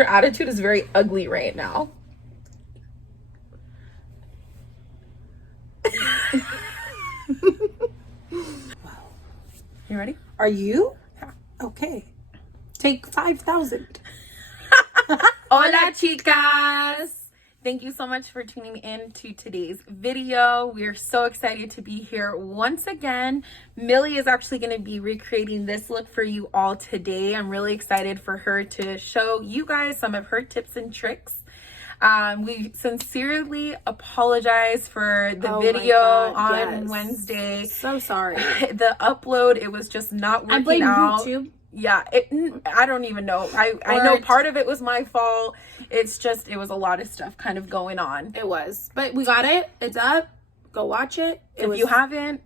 Your attitude is very ugly right now. Wow. You ready? Are you? Yeah. Okay. Take 5,000. Hola, chicas! Thank you so much for tuning in to today's video. We are so excited to be here once again. Mily is actually going to be recreating this look for you all today. I'm really excited for her to show you guys some of her tips and tricks. We sincerely apologize for the video on Wednesday. So sorry. The upload, it was just not working I blame out. YouTube. Yeah, I don't even know. I know part of it was my fault. It's just, it was a lot of stuff kind of going on. It was. But we got it. It's up. Go watch it. If you haven't.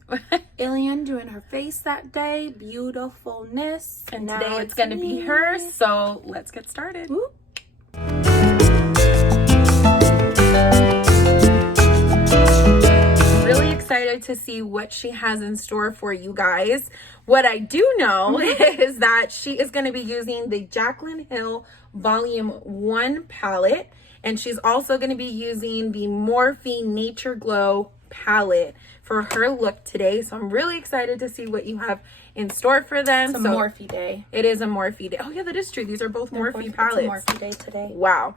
Alien doing her face that day. Beautifulness. And today it's going to be her. So let's get started. Whoop. Really excited to see what she has in store for you guys. What I do know is that she is going to be using the Jaclyn Hill Volume 1 palette, and she's also going to be using the Morphe Nature Glow palette for her look today. So I'm really excited to see what you have in store for them. It's a Morphe day. It is a Morphe day. Oh yeah, that is true. These are both Morphe palettes. It's a Morphe day today. Wow.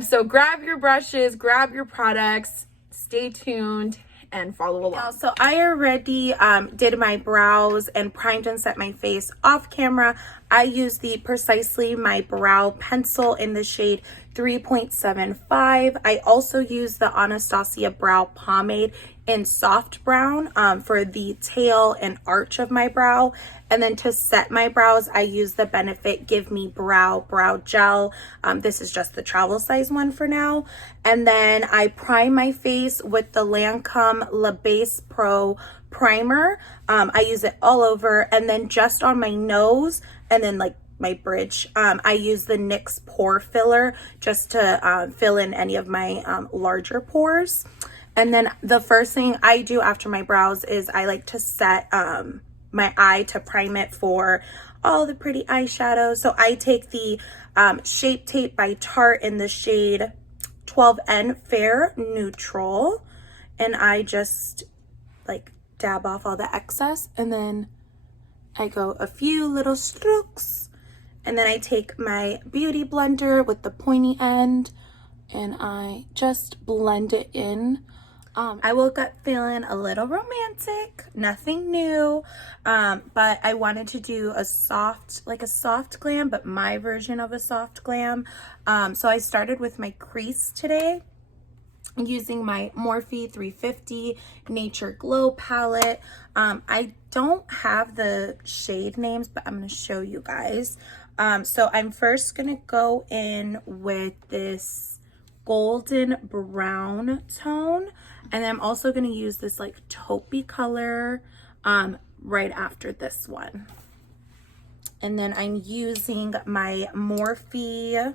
So grab your brushes, grab your products, stay tuned, and follow along. So I already did my brows and primed and set my face off camera. I used the Precisely My Brow Pencil in the shade 3.75. I also used the Anastasia Brow Pomade in soft brown for the tail and arch of my brow. And then to set my brows, I use the Benefit Give Me Brow Gel. This is just the travel size one for now. And then I prime my face with the Lancome La Base Pro primer. I use it all over, and then just on my nose and then like my bridge, I use the NYX pore filler just to fill in any of my larger pores. And then the first thing I do after my brows is I like to set my eye to prime it for all the pretty eyeshadows. So I take the Shape Tape by Tarte in the shade 12N Fair Neutral, and I just like dab off all the excess, and then I go a few little strokes, and then I take my beauty blender with the pointy end and I just blend it in. I woke up feeling a little romantic, nothing new, but I wanted to do a soft glam, but my version of a soft glam. So I started with my crease today using my Morphe 350 Nature Glow palette. I don't have the shade names, but I'm going to show you guys. So I'm first going to go in with this golden brown tone, and then I'm also going to use this like taupey color right after this one. And then I'm using my Morphe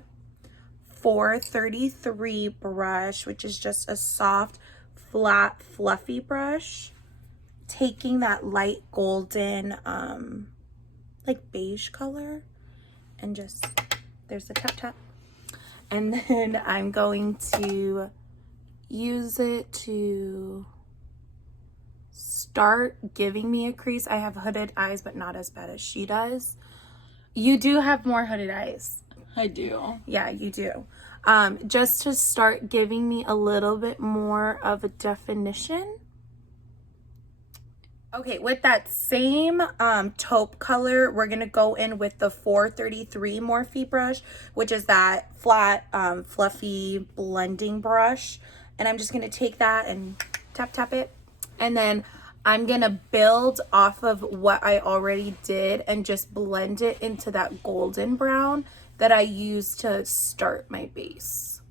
433 brush, which is just a soft, flat, fluffy brush, taking that light golden like beige color, and just, there's the tap tap. And then I'm going to use it to start giving me a crease. I have hooded eyes, but not as bad as she does. You do have more hooded eyes. I do. Yeah, you do. Just to start giving me a little bit more of a definition. Okay, with that same taupe color, we're going to go in with the 433 Morphe brush, which is that flat, fluffy blending brush. And I'm just going to take that and tap, tap it. And then I'm going to build off of what I already did and just blend it into that golden brown that I used to start my base.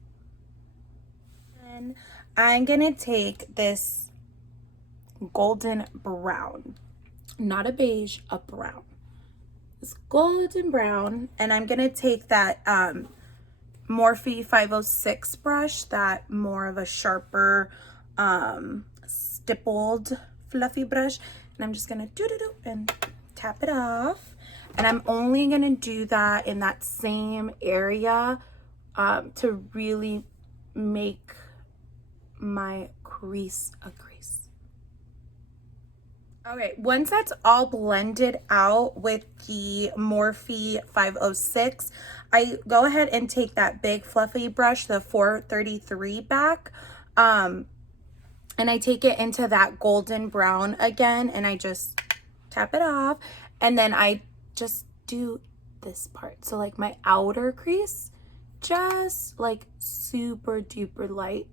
And I'm going to take this golden brown, not a beige, a brown, this golden brown, and I'm gonna take that Morphe 506 brush, that more of a sharper stippled fluffy brush, and I'm just gonna do and tap it off. And I'm only going to do that in that same area to really make my crease a crease. All right, once that's all blended out with the Morphe 506, I go ahead and take that big fluffy brush, the 433 back, and I take it into that golden brown again, and I just tap it off, and then I just do this part. So like my outer crease, just like super duper light.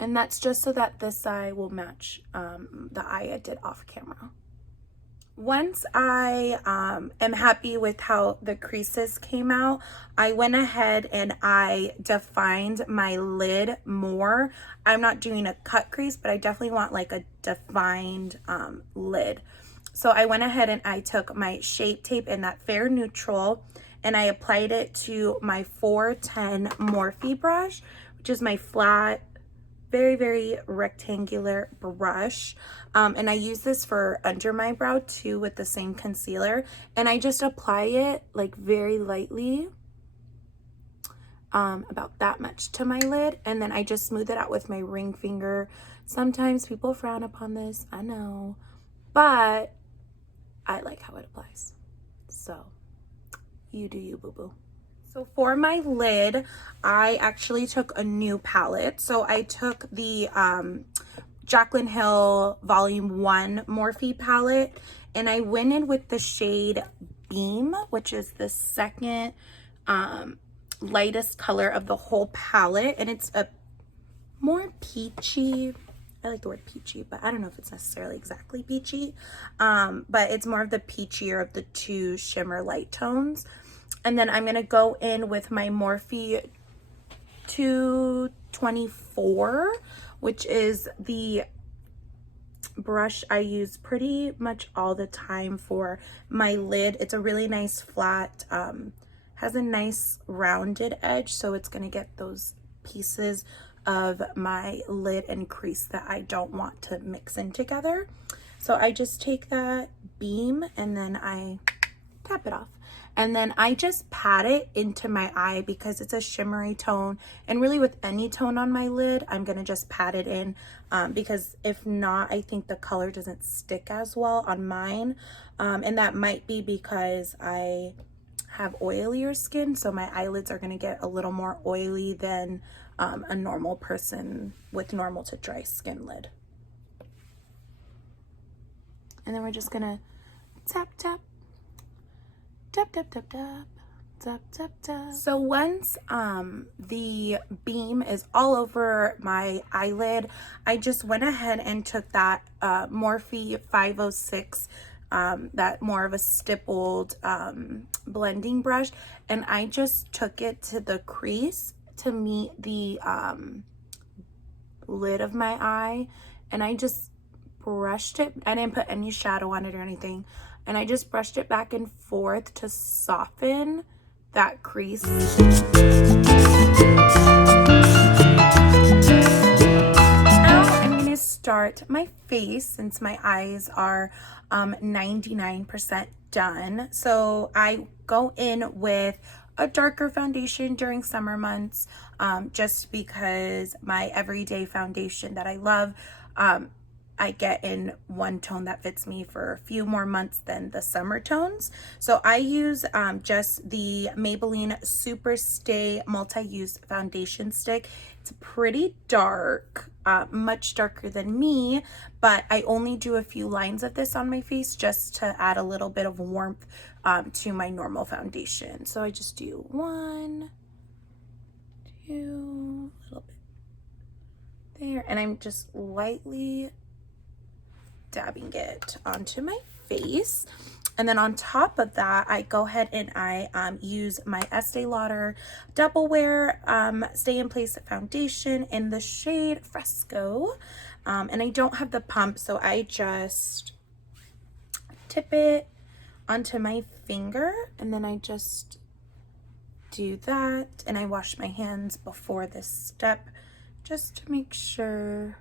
And that's just so that this eye will match the eye I did off camera. Once I am happy with how the creases came out, I went ahead and I defined my lid more. I'm not doing a cut crease, but I definitely want like a defined lid. So I went ahead and I took my Shape Tape in that fair neutral and I applied it to my 410 Morphe brush, which is my flat, very, very rectangular brush. And I use this for under my brow too with the same concealer. And I just apply it like very lightly, about that much to my lid. And then I just smooth it out with my ring finger. Sometimes people frown upon this, I know, but I like how it applies. So you do you, boo-boo. So for my lid, I actually took a new palette. So I took the Jaclyn Hill Volume 1 Morphe palette, and I went in with the shade Beam, which is the second lightest color of the whole palette, and it's a more peachy, I like the word peachy, but I don't know if it's necessarily exactly peachy, but it's more of the peachier of the two shimmer light tones. And then I'm going to go in with my Morphe 224, which is the brush I use pretty much all the time for my lid. It's a really nice flat, has a nice rounded edge, so it's going to get those pieces of my lid and crease that I don't want to mix in together. So I just take that Beam and then I tap it off. And then I just pat it into my eye because it's a shimmery tone. And really with any tone on my lid, I'm going to just pat it in because if not, I think the color doesn't stick as well on mine. And that might be because I have oilier skin. So my eyelids are going to get a little more oily than a normal person with normal to dry skin lid. And then we're just going to tap, tap. Tap, tap, tap, tap, tap, tap, tap. So once the Beam is all over my eyelid, I just went ahead and took that Morphe 506, that more of a stippled blending brush, and I just took it to the crease to meet the lid of my eye, and I just brushed it. I didn't put any shadow on it or anything. And I just brushed it back and forth to soften that crease. Now I'm going to start my face since my eyes are 99% done. So I go in with a darker foundation during summer months, just because my everyday foundation that I love, I get in one tone that fits me for a few more months than the summer tones. So I use just the Maybelline Super Stay Multi-Use Foundation Stick. It's pretty dark, much darker than me, but I only do a few lines of this on my face just to add a little bit of warmth to my normal foundation. So I just do 1, 2, a little bit there, and I'm just lightly dabbing it onto my face. And then on top of that, I go ahead and I use my Estee Lauder Double Wear Stay in Place foundation in the shade Fresco. And I don't have the pump, so I just tip it onto my finger, and then I just do that. And I wash my hands before this step just to make sure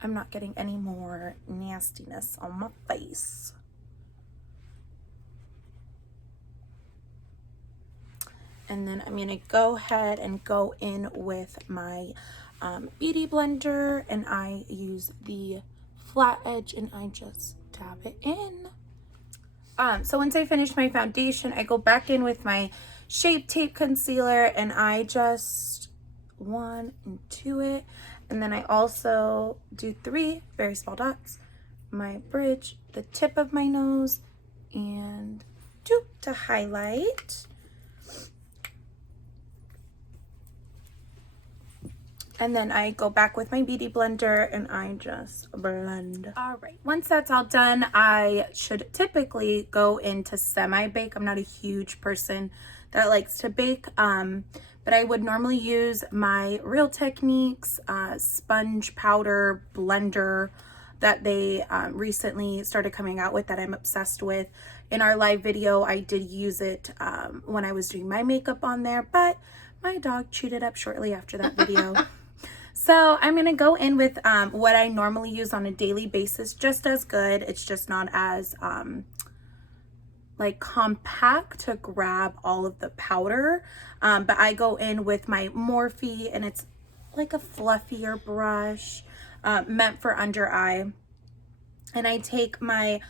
I'm not getting any more nastiness on my face. And then I'm going to go ahead and go in with my beauty blender, and I use the flat edge and I just dab it in. So once I finish my foundation, I go back in with my Shape Tape concealer and I just 1 and 2 it. And then I also do 3 very small dots, my bridge, the tip of my nose, and 2 to highlight. And then I go back with my beauty blender and I just blend. All right, once that's all done, I should typically go into semi-bake. I'm not a huge person that likes to bake, but I would normally use my Real Techniques sponge powder blender that they recently started coming out with that I'm obsessed with. In our live video, I did use it when I was doing my makeup on there, but my dog chewed it up shortly after that video. So I'm going to go in with what I normally use on a daily basis, just as good. It's just not as like compact to grab all of the powder. But I go in with my Morphe, and it's like a fluffier brush meant for under eye. And I take my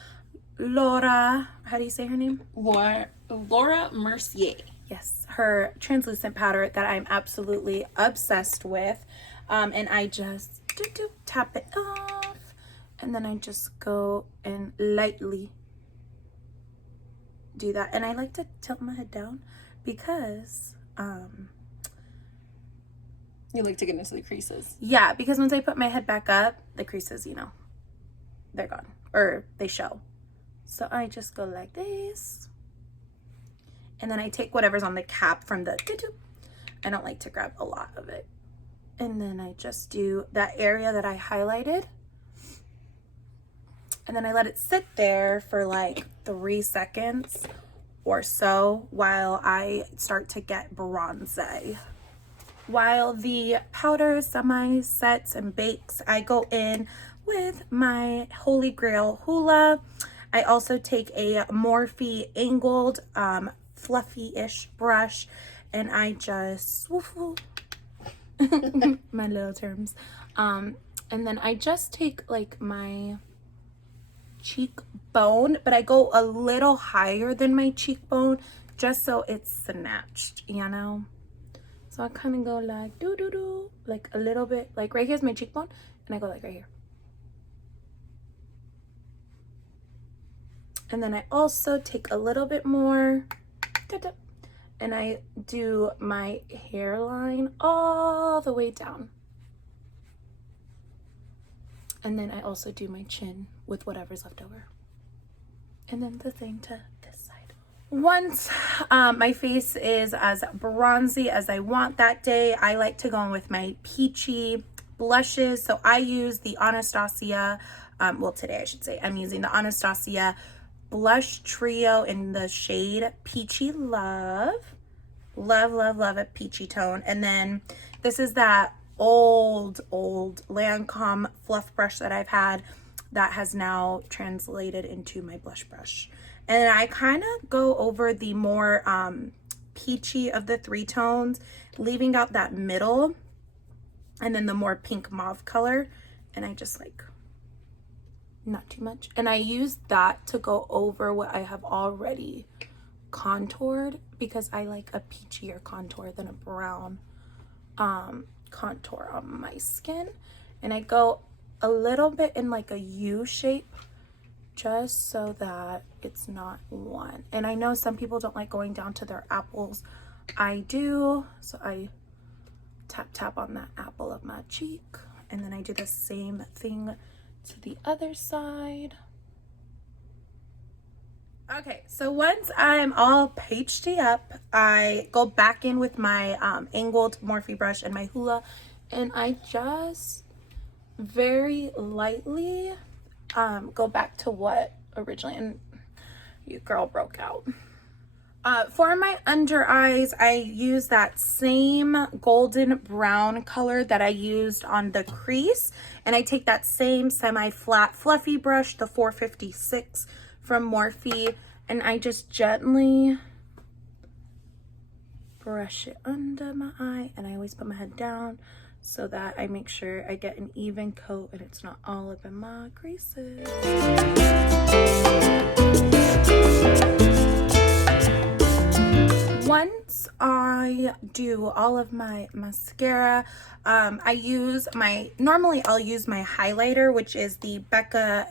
Laura, how do you say her name? Laura Mercier. Yes, her translucent powder that I'm absolutely obsessed with. And I just tap it off, and then I just go and lightly do that. And I like to tilt my head down because you like to get into the creases. Yeah, because once I put my head back up, the creases, you know, they're gone, or they show. So I just go like this, and then I take whatever's on the cap from the I don't like to grab a lot of it. And then I just do that area that I highlighted. And then I let it sit there for like 3 seconds or so while I start to get bronzy. While the powder semi-sets and bakes, I go in with my Holy Grail Hula. I also take a Morphe angled, fluffy-ish brush, and I just swoofle my little terms, and then I just take like my cheekbone, but I go a little higher than my cheekbone just so it's snatched, you know. So I kind of go like do like a little bit, like right here's my cheekbone, and I go like right here. And then I also take a little bit more and I do my hairline all the way down. And then I also do my chin with whatever's left over. And then the same to this side. Once my face is as bronzy as I want that day, I like to go in with my peachy blushes. So I use the Anastasia, well today I should say, I'm using the Anastasia blush trio in the shade Peachy Love. Love a peachy tone. And then this is that old Lancome fluff brush that I've had that has now translated into my blush brush. And I kind of go over the more peachy of the 3 tones, leaving out that middle and then the more pink mauve color. And I just like, not too much. And I use that to go over what I have already contoured, because I like a peachier contour than a brown contour on my skin. And I go a little bit in like a U shape just so that it's not one. And I know some people don't like going down to their apples. I do. So I tap on that apple of my cheek, and then I do the same thing to the other side. Okay, so once I'm all peachy up, I go back in with my angled Morphe brush and my Hula, and I just very lightly go back to what originally, and you girl broke out. For my under eyes, I use that same golden brown color that I used on the crease, and I take that same semi-flat fluffy brush, the 456 from Morphe, and I just gently brush it under my eye, and I always put my head down so that I make sure I get an even coat and it's not all up in my creases. Once I do all of my mascara, normally I'll use my highlighter, which is the Becca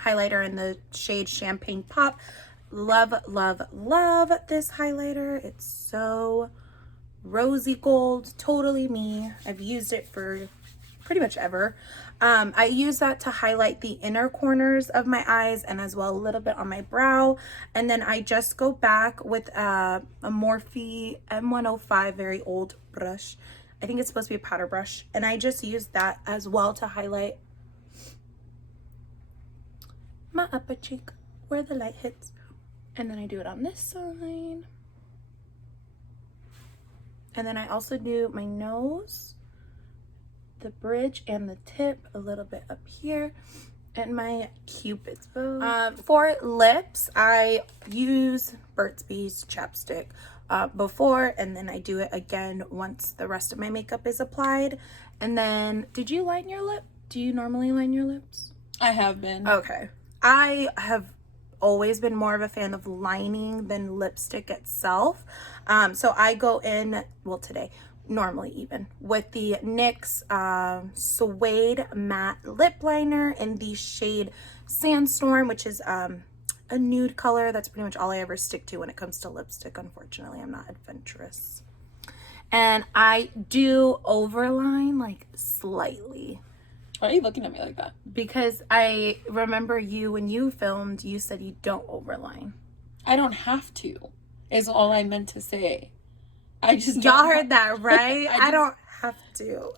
highlighter in the shade Champagne Pop. Love, love, love this highlighter. It's so rosy gold, totally me. I've used it for pretty much ever. I use that to highlight the inner corners of my eyes and as well a little bit on my brow. And then I just go back with a Morphe M105, very old brush. I think it's supposed to be a powder brush. And I just use that as well to highlight my upper cheek where the light hits. And then I do it on this side. And then I also do my nose, the bridge and the tip, a little bit up here, and my cupid's bow. For lips, I use Burt's Bees chapstick before, and then I do it again once the rest of my makeup is applied. And then, did you line your lip? Do you normally line your lips? I have been. Okay. I have always been more of a fan of lining than lipstick itself. So I go in, well today, normally even, with the NYX Suede Matte Lip Liner in the shade Sandstorm, which is a nude color. That's pretty much all I ever stick to when it comes to lipstick. Unfortunately, I'm not adventurous. And I do overline like slightly. Why are you looking at me like that? Because I remember you, when you filmed, you said you don't overline. I don't have to, is all I meant to say. I just Y'all heard that, right? I don't have to.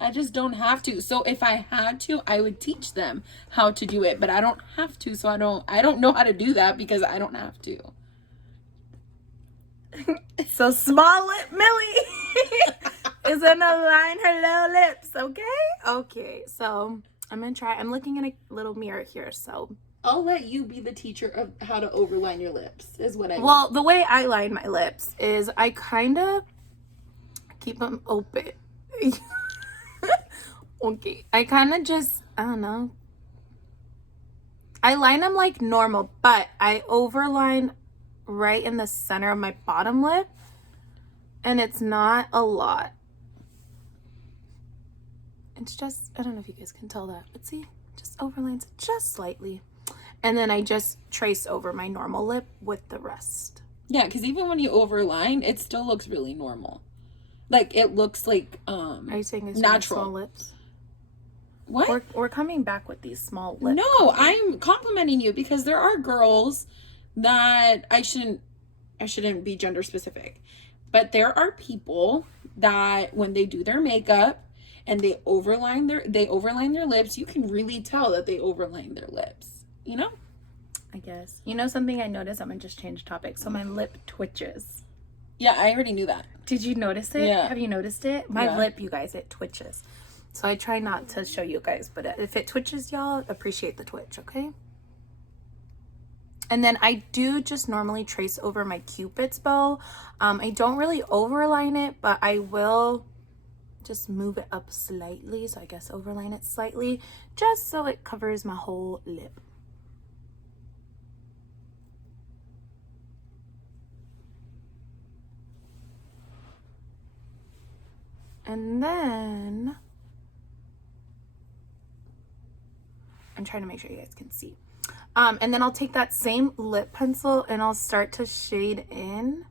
I just don't have to. So if I had to, I would teach them how to do it, but I don't have to. So I don't know how to do that because I don't have to. So small lip Millie is gonna line her little lips, okay? Okay, so I'm gonna try. I'm looking in a little mirror here, so I'll let you be the teacher of how to overline your lips, is what I Well, the way I line my lips is I kind of keep them open. Okay, I kind of just, I don't know. I line them like normal, but I overline right in the center of my bottom lip, and it's not a lot. It's just, I don't know if you guys can tell that, but see, just overlines it just slightly. And then I just trace over my normal lip with the rest. Yeah, because even when you overline, it still looks really normal. Like, it looks like Are you saying it's natural. small lips? What? We're coming back with these small lips. No, I'm complimenting you because there are girls that I shouldn't be gender specific, but there are people that when they do their makeup and they overline their lips, you can really tell that they overline their lips, you know? I guess. You know something I noticed? I'm gonna just change topic. So my lip twitches. Yeah, I already knew that. Did you notice it? Yeah. Have you noticed it? My lip, you guys, it twitches. So I try not to show you guys, but if it twitches, y'all, appreciate the twitch, okay? And then I do just normally trace over my Cupid's bow. I don't really overline it, but I will just move it up slightly. So I guess overline it slightly, just so it covers my whole lip. And then I'm trying to make sure you guys can see. And then I'll take that same lip pencil and I'll start to shade in.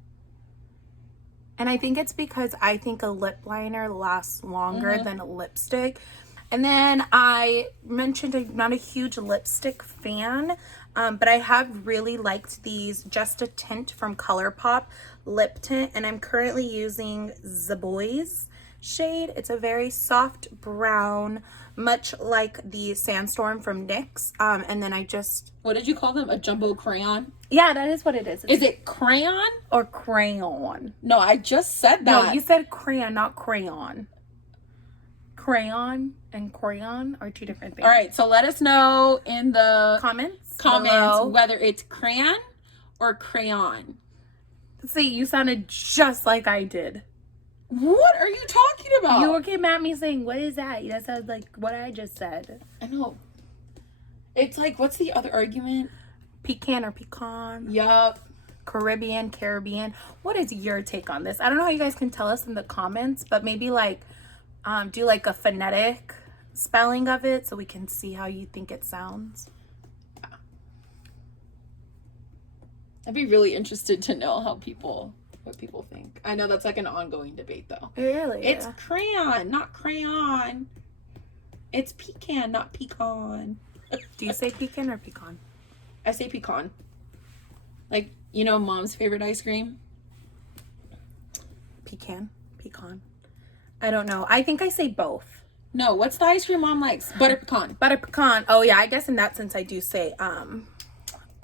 And I think it's because I think a lip liner lasts longer than a lipstick. And then I mentioned I'm not a huge lipstick fan, but I have really liked these Just a Tint from ColourPop lip tint. And I'm currently using The Boys shade. It's a very soft brown, much like the Sandstorm from NYX. And then I just... What did you call them? A jumbo crayon? Yeah, that is what it is. Is it crayon? Or crayon? No, I just said that. No, you said crayon, not crayon. Crayon and crayon are two different things. All right, so let us know in the Comments comments below. whether it's crayon or crayon. See, you sounded just like I did. What are you talking about? You came at me saying, what is that? That sounds like what I just said. I know. It's like, what's the other argument? Pecan or pecan? Yup. Caribbean. What is your take on this? I don't know how you guys can tell us in the comments, but maybe like do like a phonetic spelling of it so we can see how you think it sounds. I'd be really interested to know what people think. I know that's like an ongoing debate though. Really? It's crayon, not crayon. It's pecan, not pecan. Do you say pecan or pecan? I say pecan. Like, you know, mom's favorite ice cream? Pecan. I don't know. I think I say both. No, what's the ice cream mom likes? Butter pecan. Oh yeah, I guess in that sense I do say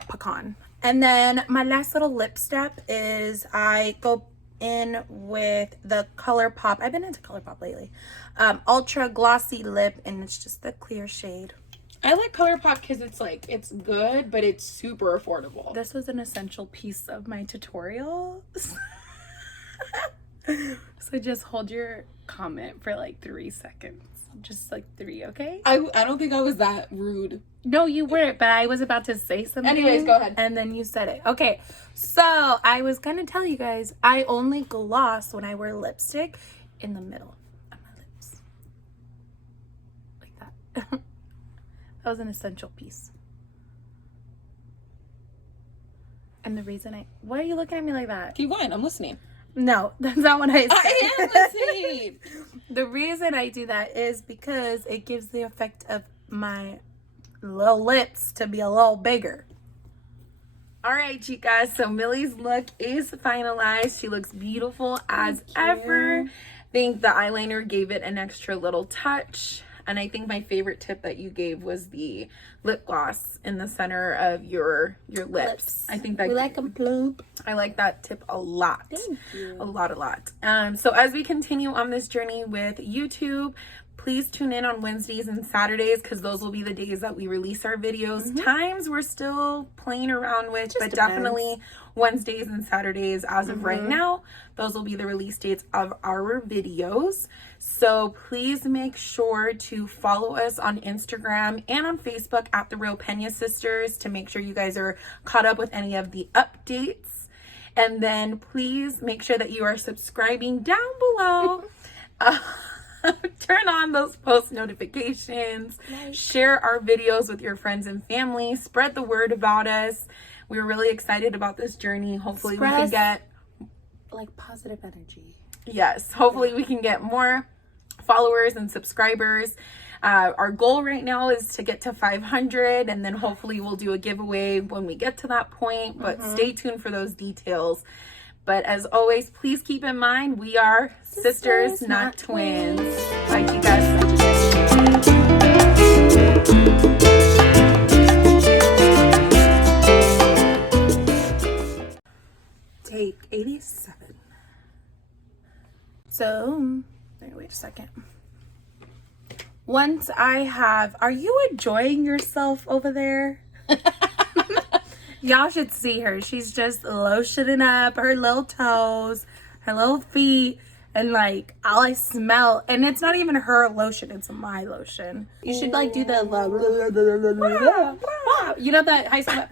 pecan. And then my last little lip step is I go in with the ColourPop. I've been into ColourPop lately. Ultra Glossy Lip, and it's just the clear shade. I like ColourPop because it's like, it's good, but it's super affordable. This was an essential piece of my tutorial. So just hold your comment for like 3 seconds. Just like 3, okay? I don't think I was that rude. No, you weren't, but I was about to say something. Anyways, go ahead. And then you said it. Okay, so I was going to tell you guys, I only gloss when I wear lipstick in the middle of my lips. Like that. That was an essential piece. And the reason why are you looking at me like that? Keep going, I'm listening. No, that's not what I said. I am listening. The reason I do that is because it gives the effect of my little lips to be a little bigger. All right, chicas. So Mily's look is finalized. She looks beautiful as ever. I think the eyeliner gave it an extra little touch. And I think my favorite tip that you gave was the lip gloss in the center of your lips. I think that we like them plump. I like that tip a lot. Thank you. A lot. So as we continue on this journey with YouTube, please tune in on Wednesdays and Saturdays because those will be the days that we release our videos. Times we're still playing around with, but definitely Wednesdays and Saturdays as of right now. Those will be the release dates of our videos. So please make sure to follow us on Instagram and on Facebook at The Real Pena Sisters to make sure you guys are caught up with any of the updates. And then please make sure that you are subscribing down below. Turn on those post notifications. Share our videos with your friends and family. Spread the word about us. We're really excited about this journey. Hopefully we can get like positive energy. Yes, hopefully we can get more followers and subscribers. Our goal right now is to get to 500, and then hopefully we'll do a giveaway when we get to that point, but stay tuned for those details. But as always, please keep in mind, we are sisters, not twins. Bye, chicas. Take 87. So, wait a second. Once I have, are you enjoying yourself over there? Y'all should see her. She's just lotioning up her little toes, her little feet, and like all I smell, and it's not even her lotion, it's my lotion. You should like do the you know that high school